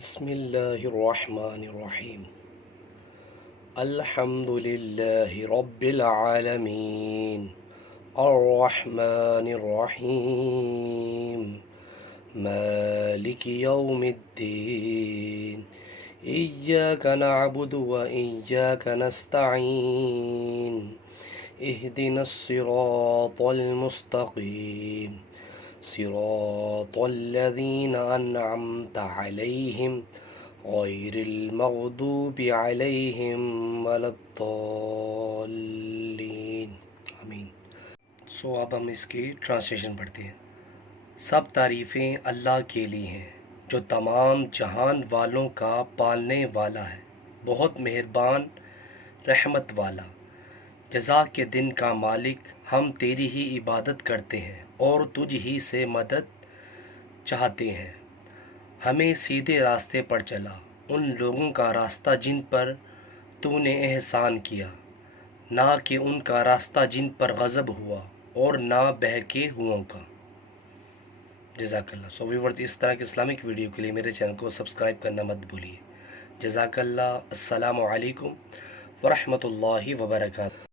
बिस्मिल्लाहिर्रहमानिर्रहीम। अल्हम्दुलिल्लाहि रब्बिल आलमीन अर्रहमानिर्रहीम मालिकि यौमिद्दीन इय्याका नअबुदु व इय्याका नस्तईन इहदिनस सिरातल मुस्तकीम सिरातल्लज़ीना अन्अमता अलैहिम गैरिल मग़दूबि अलैहिम वलद्दाल्लीन। आमीन। अब हम इसकी ट्रांसलेशन पढ़ते हैं। सब तारीफ़ें अल्लाह के लिए हैं जो तमाम जहान वालों का पालने वाला है, बहुत मेहरबान रहमत वाला। जज़ा के दिन का मालिक, हम तेरी ही इबादत करते हैं और तुझ ही से मदद चाहते हैं। हमें सीधे रास्ते पर चला, उन लोगों का रास्ता जिन पर तूने एहसान किया, ना कि उनका रास्ता जिन पर गज़ब हुआ और ना बहके हुओं का। जज़ाकल्लाह। व्यूअर्स, इस तरह के इस्लामिक वीडियो के लिए मेरे चैनल को सब्सक्राइब करना मत भूलिए। जज़ाकल्लाह। अस्सलामु अलैकुम व रहमतुल्लाहि व बरकातुहू।